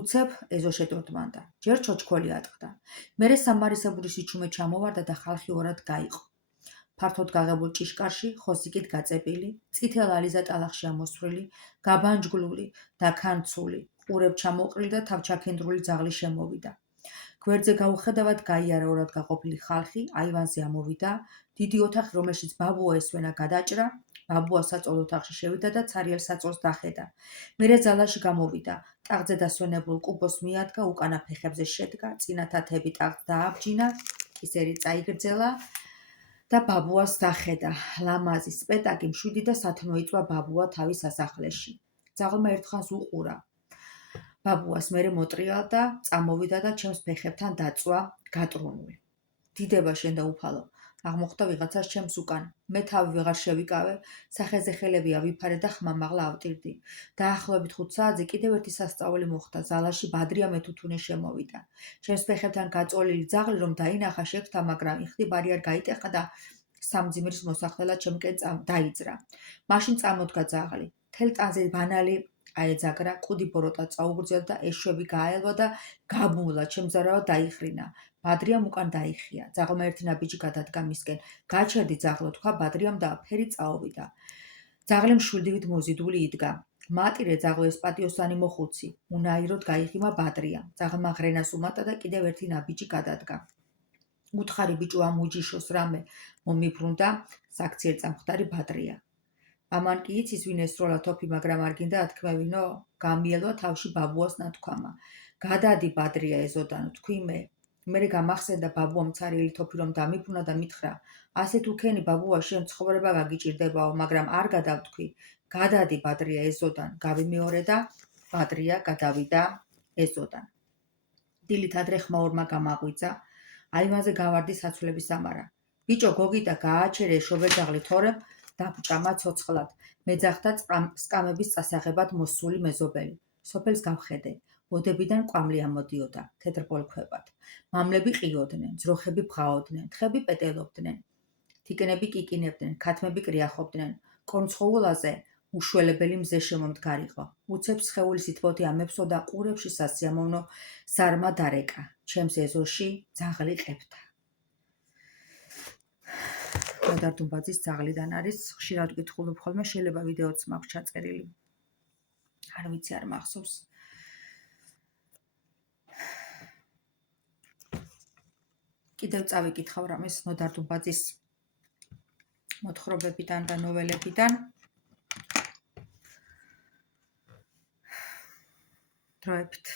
უცებ ეზო შეტურთმანდა, ჯერ ჩოჩქოლი ატყდა. მერე სამარისებური სიჩუმე ჩამოვარდა და ხალხი ორად გაიყო. ფართოდ გაღებულ ჭიშკარში, ხოსიკით გაწეპილი, წითელ ალიზა ტალახში ამოსვლილი, გაბანჯგლული და ქანცული, ყურებ ჩამოყრილი და თავჩაქენდრული ძაღლი შემოვიდა. გვერდზე გაუხედავად გაიარა ორად გაყოფილი ხალხი, აივანზე ამოვიდა, დიდი ოთახი, რომელშიც ბაბუა ესვენა გადაჭრა, ბაბუა საწოლ ოთახში შევიდა და ცარიელ საწოლს დახედა. მერე ძალაში გამოვიდა, ტახტზე დასვენებულ კუბოს მიადგა, უკანა ფეხებზე შედგა, წინა თათები ტახტს დააბჯინა, კისერი წაიგრძელა და ბაბუას დახედა. ლამაზი სპეტაკი მშვიდი და სათნო იწვა ბაბუა თავის სასახლეში. ძაღლმა ერთხანს უყურა ბაბუას, მერე მოტრიალ და წამოვიდა და ჩემს ფეხებთან დაწვა გატრუნული. დიდება შენ და უფალო, აღმოხდა ვიღაცას ჩემს უკან. მე თავი ვეღარ შევიკავე, სახეზე ხელები ავიფარე და ხმამაღლა ავტირდი. დაახლოებით 5 საათზე კიდევ ერთი სასწაული მოხდა. ზალაში ბადრია მეთუთუნე შემოვიდა. ჩემს ფეხებთან გაწოლილი ძაღლი რომ დაინახა შექთა, მაგრამ იხტიბარი არ გაიტეხა და სამძიმრის მოსახლელად ჩემკენ დაიძრა. მაშინ წამოდგა ძაღლი. თელ ტანზე ბანალი აეძაგრა, კუდი ბოროტად წაუგრძელდა და ეშვები გააელვა და გაბმულა, ჩემზარავად დაიხრინა. ბადრიამ უკან დაიხია. ძაღლმა ერთი ნაბიჯი გადადგა მისკენ. გაჩერდი ძაღლო, თქვა ბადრიამ და ფერი წაოვიდა. ძაღლი მშვილდივით მოზიდული იდგა. მატირე ძაღლო, ეს პატიოსანი მოხუცი. უნაიროდ გაიღიმა ბადრიამ. ძაღლმა ღრენას უმატა და კიდევ ერთი ნაბიჯი გადადგა. უთხარი ბიჭო, ამ უჯიშოს რამე მომიბრუნდა, საქციელ წამხდარი ბადრია. ამან კი იცის ვინ ესროლა თოფი, მაგრამ არ გინდა ათქმევინო? გამიელვა თავში ბაბუას ნათქვამა. გადადი ბადრია ეზოდან, თქვი მე. მერე გამახსენდა ბაბუამ ცარიელი თოფი რომ დამიბრუნა და მითხრა, ასე თუ ქენი ბაბუა, შენ ცხოვრება გაგიჭირდებაო, მაგრამ არ გადავთქვი. გადადი ბადრია ეზოდან, გავიმეორე და ბადრია გადავიდა ეზოდან. დილით ადრე ხმაურმა გამაღვიძა, აივანზე გავარდი საცვლების ამარა. ბიჭო, გოგიტა, გააჩერე შობეძაღლი, თორემ დაბჭამა ცოცხლად. მეძახდა სკამების წასაღებად მოსული მეზობელი. სოფელს გავხედე. ოდებიდან კვამლი ამოდიოდა, თეთრ ბოლქვებად. მამლები ყიოდნენ, ძროხები ბღაოდნენ, თხები პეტელობდნენ. თიკნები კიკინებდნენ, ქათმები კრიახობდნენ. კონცხოულაზე უშველებელი მზე შემომდგარიყო. უცებ სხეული სითბოთი ამებსო და ყურებში სასიამოვნო ზარმა დარეკა. ჩემს ეზოში ძაღლი ყებდა. ნოდარ დუმბაძის ძაღლიდან არის, ხშირად ვკითხულობ ხოლმე, შეიძლება ვიდეოც მაქვს ჩაწერილი. არ ვიცი, არ მახსოვს. კიდევ წავიკითხავ რამეს ნოდარ დუმბაძის მოთხრობებიდან და ნოველებიდან. დროებით.